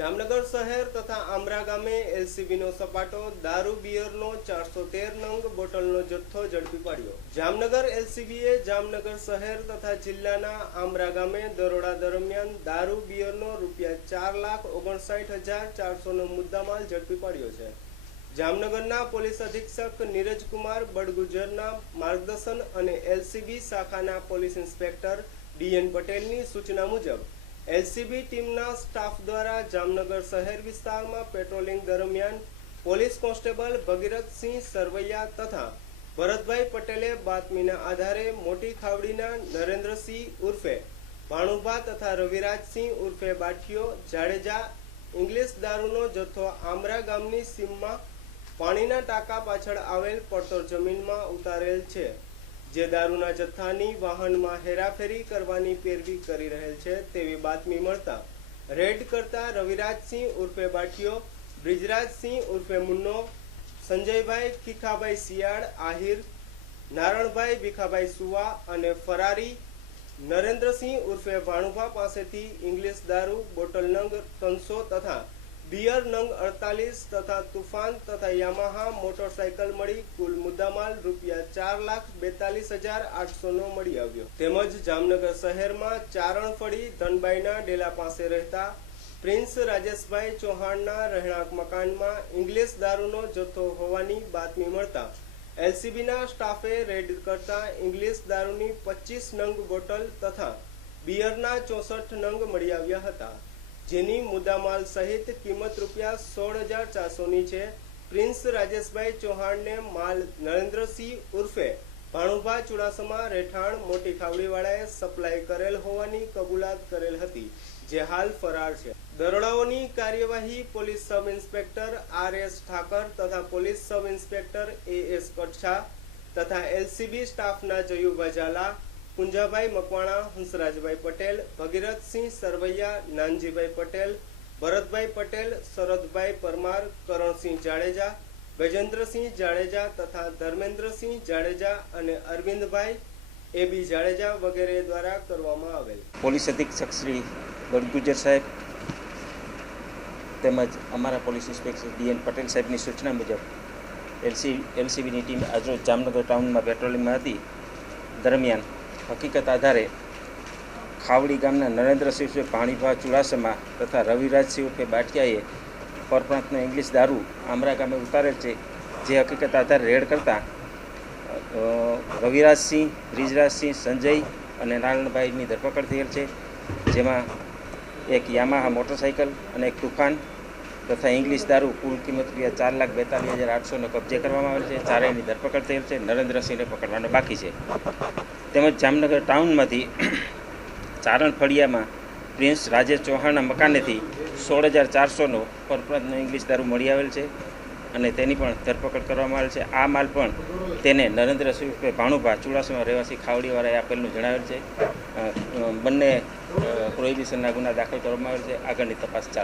જામનગર શહેર તથા આમરા ગામે એલસીબીનો સપાટો દારૂ બિયરનો 413 નંગ બોટલનો જથ્થો ઝડપી પાડ્યો। જામનગર એલસીબીએ જામનગર શહેર તથા જિલ્લાના આમરા ગામે દરોડા દરમિયાન દારૂ બિયરનો ₹4,59,400નો મુદ્દામાલ ઝડપી પાડ્યો છે। જામનગરના પોલીસ અધિક્ષક નીરજ કુમાર બડગુજરના માર્ગદર્શન અને એલસીબી શાખાના પોલીસ ઇન્સ્પેક્ટર ડીએન પટેલની સૂચના મુજબ એલસીબી ટીમના સ્ટાફ દ્વારા જામનગર શહેર વિસ્તારમાં પેટ્રોલિંગ દરમિયાન પોલીસ કોન્સ્ટેબલ ભગીરથસિંહ સરવૈયા તથા ભરતભાઈ પટેલે બાતમીના આધારે મોટી ખાવડીના નરેન્દ્રસિંહ ઉર્ફે ભાણુભા તથા રવિરાજસિંહ ઉર્ફે બાઠિયો જાડેજા ઇંગ્લિશ દારૂનો જથ્થો આમરા ગામની સીમમાં પાણીના ટાંકા પાછળ આવેલ પડતર જમીનમાં ઉતારેલ છે, જે દારૂના જથ્થાની વાહનમાં હેરાફેરી કરવાની પેરવી કરી રહેલ છે તેવી બાતમી મળતા રેડ કરતા રવિરાજસિંહ ઉર્ફે બાઠિયો, બ્રિજરાજસિંહ ઉર્ફે મુન્નો, સંજયભાઈ ખીખાભાઈ શિયાળ આહિર, નારણભાઈ ભીખાભાઈ સુવા અને ફરારી નરેન્દ્રસિંહ ઉર્ફે ભાણુભા પાસેથી ઇંગ્લિશ દારૂ બોટલ નંગ 300 તથા બિયર નંગ 48 તથા તુફાન તથા યામાહા મોટરસાયકલ મળી કુલ મુદ્દામાલ ₹4,42,800નો મળી આવ્યો। તેમજ જામનગર શહેરમાં ચારણફળી ધનબાઈના ડેલા પાસે રહેતા પ્રિન્સ રાજેશભાઈ ચૌહાણના રહેણાંક મકાનમાં ઇંગ્લિશ દારૂનો જથ્થો હોવાની બાતમી મળતા એલસીબીના સ્ટાફે રેડ કરતા ઇંગ્લિશ દારૂની 25 નંગ બોટલ તથા બિયરના 64 નંગ મળી આવ્યા હતા, જેની મુદ્દામાલ સહિત કિંમત ₹16,400ની છે। પ્રિન્સ રાજેશભાઈ ચૌહાણને માલ નરેન્દ્રસિંહ ઉર્ફે ભાણુભા ચુડાસમા રહેઠાણ મોટી ખાવડીવાળાએ સપ્લાય કરેલ હોવાની કબૂલાત કરેલ હતી, જે હાલ ફરાર છે। દરોડાઓની કાર્યવાહી પોલીસ સબ ઇન્સ્પેક્ટર આર.એસ. ઠાકર તથા પોલીસ સબ ઇન્સ્પેક્ટર એ.એસ. કચ્છા તથા એલસીબી સ્ટાફના જયુભાઈ ઝાલા, પુંજાભાઈ મકવાણા, હંસરાજભાઈ પટેલ, ભગીરથસિંહ સરવૈયા, નાનજીભાઈ પટેલ, ભરતભાઈ પટેલ, શરદભાઈ પરમાર, કરણસિંહ જાડેજા, ગજેન્દ્રસિંહ જાડેજા તથા ધર્મેન્દ્રસિંહ જાડેજા અને અરવિંદભાઈ એબી જાડેજા વગેરે દ્વારા કરવામાં આવેલ। પોલીસ અધિક્ષક શ્રી બડગુજર સાહેબ તેમજ અમારા પોલીસ ઇન્સ્પેક્ટર ડીએન પટેલ સાહેબની સૂચના મુજબ એલસીબીની ટીમ આજરોજ જામનગર ટાઉનમાં પેટ્રોલિંગમાં હતી। દરમિયાન હકીકત આધારે ખાવડી ગામના નરેન્દ્રસિંહ ઉર્ફે ભાણીભા ચુડાસમા તથા રવિરાજસિંહ ઉર્ફે બાઠિયાએ પરપ્રાંતનો ઇંગ્લિશ દારૂ આમરા ગામે ઉતારેલ છે, જે હકીકત આધારે રેડ કરતા રવિરાજસિંહ, બ્રિજરાજસિંહ, સંજય અને નારણભાઈની ધરપકડ થયેલ છે, જેમાં એક યામાહા મોટરસાયકલ અને એક તુફાન તથા ઇંગ્લિશ દારૂ કુલ કિંમત ₹4,42,800નો કબજે કરવામાં આવેલ છે। ચારેયની ધરપકડ થયેલ છે। નરેન્દ્રસિંહને પકડવાનો બાકી છે। તેમજ જામનગર ટાઉનમાંથી ચારણ ફળિયામાં પ્રિન્સ રાજેશ ચૌહાણના મકાનેથી 16,400નો પરપ્રાંતનો ઇંગ્લિશ દારૂ મળી આવેલ છે અને તેની પણ ધરપકડ કરવામાં આવેલ છે। આ માલ પણ તેને નરેન્દ્રસિંહ ઉર્ફે ભાણુભા ચુડાસમા રહેવાસી ખાવડીવાળાએ આપેલનું જણાવેલ છે। બંને પ્રોહિબિશનના ગુના દાખલ કરવામાં આવેલ છે। આગળની તપાસ ચાલુ